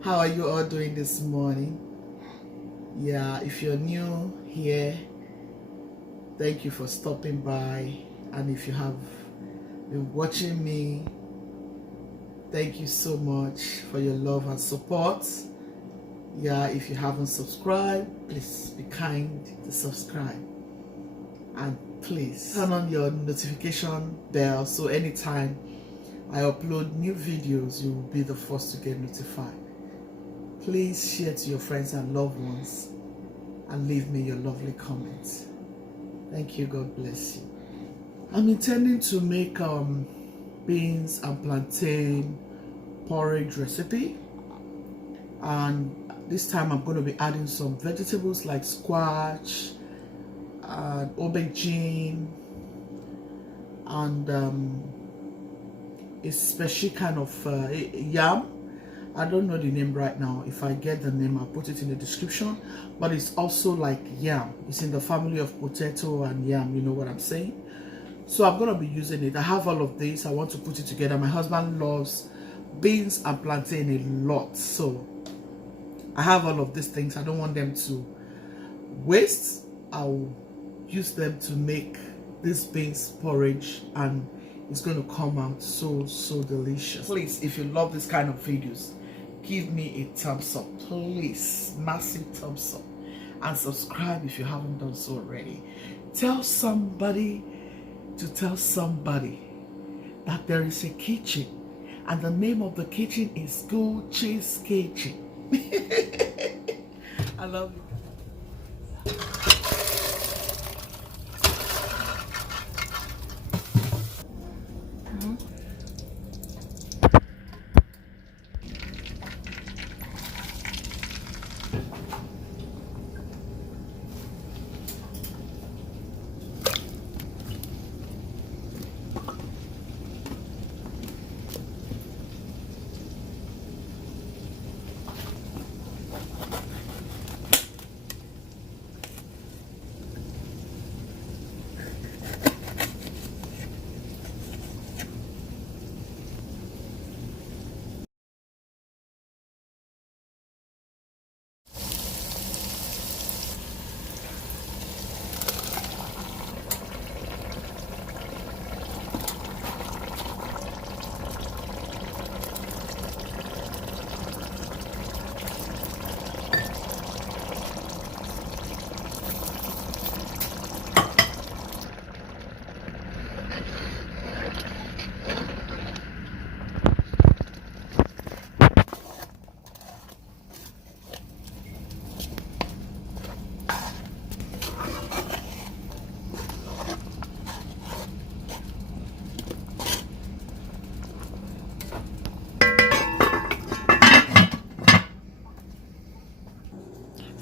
How are you all doing this morning? Yeah, if you're new here, thank you for stopping by. And if you have been watching me, thank you so much for your love and support. Yeah, if you haven't subscribed, please be kind to subscribe. And please turn on your notification bell so anytime I upload new videos, you will be the first to get notified. Please share to your friends and loved ones and leave me your lovely comments. Thank you. God bless you. I'm intending to make beans and plantain porridge recipe, and this time I'm going to be adding some vegetables like scotch and aubergine and a special kind of yam. I don't know the name right now. If I get the name, I'll put it in the description. But it's also like yam. It's in the family of potato and yam. You know what I'm saying? So I'm going to be using it. I have all of this. I want to put it together. My husband loves beans and plantain a lot. So I have all of these things. I don't want them to waste. I'll use them to make this beans porridge, and it's going to come out so delicious. Please, if you love this kind of videos, give me a thumbs up, please, massive thumbs up, and subscribe if you haven't done so already. Tell somebody to tell somebody that there is a kitchen, and the name of the kitchen is Gucci's Kitchen. I love you.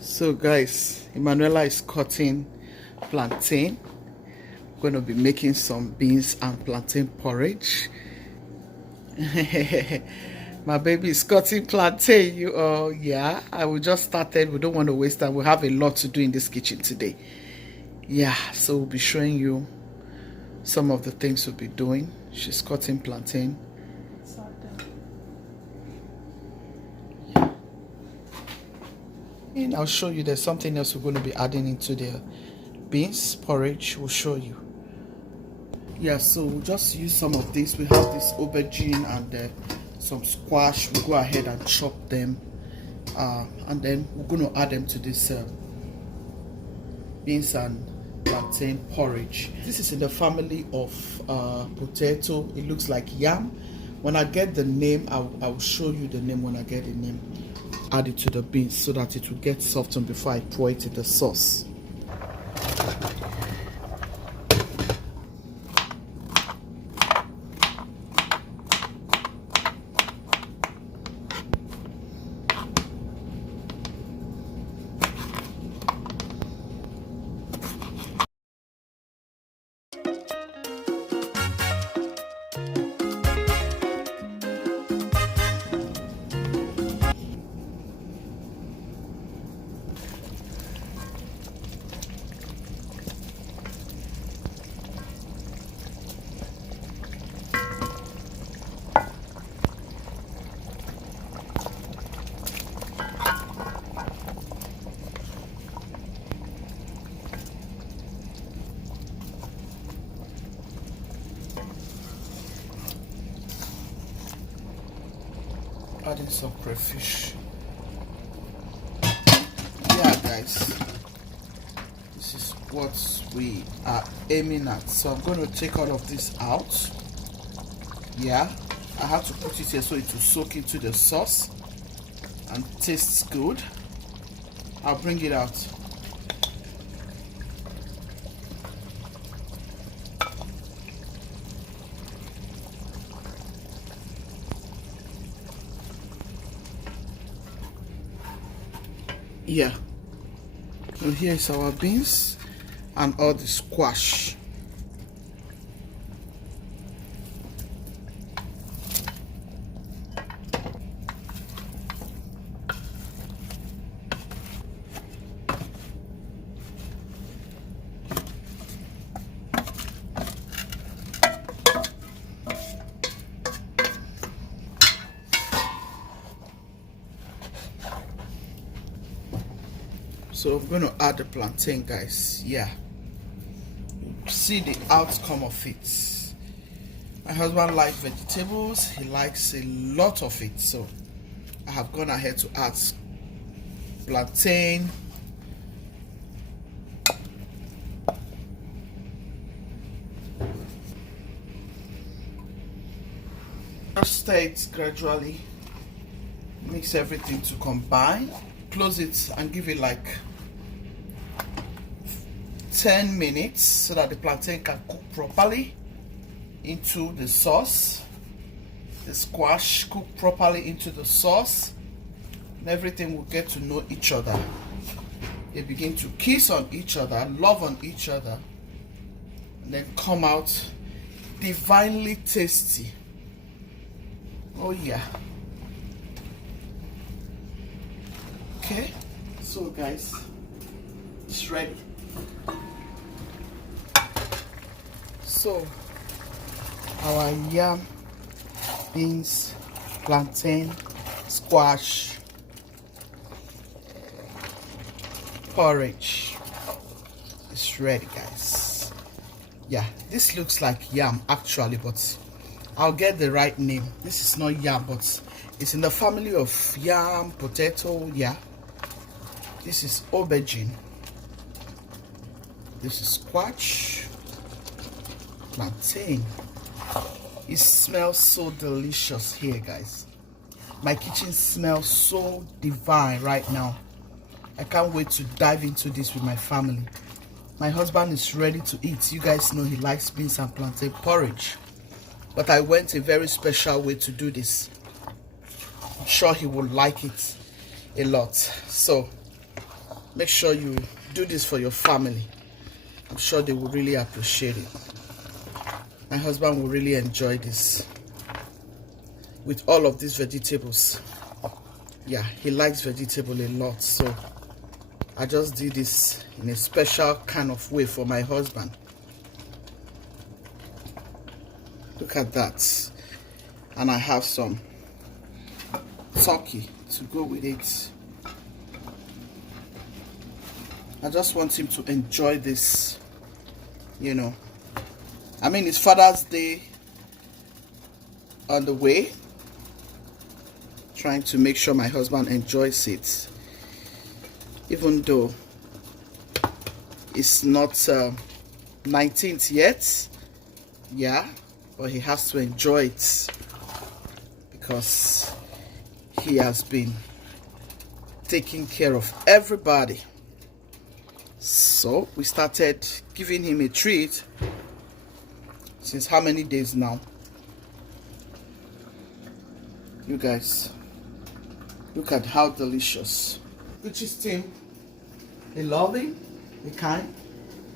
So guys, Emanuela is cutting plantain. I'm going to be making some beans and plantain porridge. My baby is cutting plantain. Yeah, I will just started. We don't want to waste time. We have a lot to do in this kitchen today. Yeah, so we'll be showing you some of the things we'll be doing. She's cutting plantain. And I'll show you there's something else we're going to be adding into the beans porridge. We'll show you. Yeah, so we'll just use some of this. We have this aubergine and some squash. We'll go ahead and chop them, and then we're going to add them to this beans and plantain porridge. This is in the family of potato. It looks like yam. When I get the name, I'll show you the name when I get the name. Add it to the beans so that it will get softened before I pour it in the sauce. adding some crayfish. Yeah, guys, this is what we are aiming at. So I'm going to take all of this out. Yeah, I have to put it here so it will soak into the sauce and tastes good. I'll bring it out. Yeah, so here is our beans and all the squash. So I'm going to add the plantain, guys. Yeah, see the outcome of it. My husband likes vegetables. He likes a lot of it, so I have gone ahead to add plantain. Just stir it gradually, mix everything to combine, close it and give it like 10 minutes so that the plantain can cook properly into the sauce. The squash cook properly into the sauce, and everything will get to know each other. They begin to kiss on each other, love on each other, and then come out divinely tasty. Oh yeah. Okay, so guys, it's ready. So our yam, beans, plantain, squash, porridge is ready, guys. Yeah, this looks like yam actually, but I'll get the right name. This is not yam, but it's in the family of yam, potato. Yeah, this is aubergine. This is squash, plantain. It smells so delicious here, guys. My kitchen smells so divine right now. I can't wait to dive into this with my family. My husband is ready to eat. You guys know he likes beans and plantain porridge, but I went a very special way to do this. I'm sure he will like it a lot. So make sure you do this for your family. I'm sure they will really appreciate it. My husband will really enjoy this with all of these vegetables. Yeah, he likes vegetable a lot, so I just did this in a special kind of way for my husband. Look at that. And I have some turkey to go with it. I just want him to enjoy this, you know. I mean, it's Father's Day on the way. Trying to make sure my husband enjoys it, even though it's not 19th yet. Yeah, but he has to enjoy it because he has been taking care of everybody. So we started giving him a treat since how many days now? You guys, look at how delicious. Gucci's team, the loving, the kind,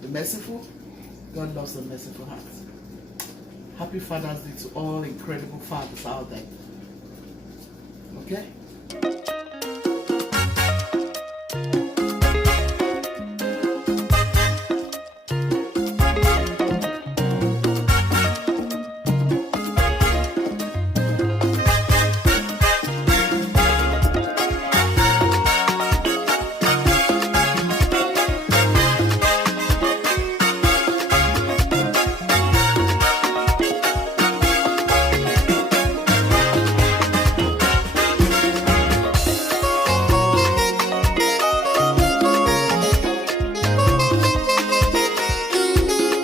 the merciful. God loves the merciful heart. Happy Father's Day to all incredible fathers out there. Okay?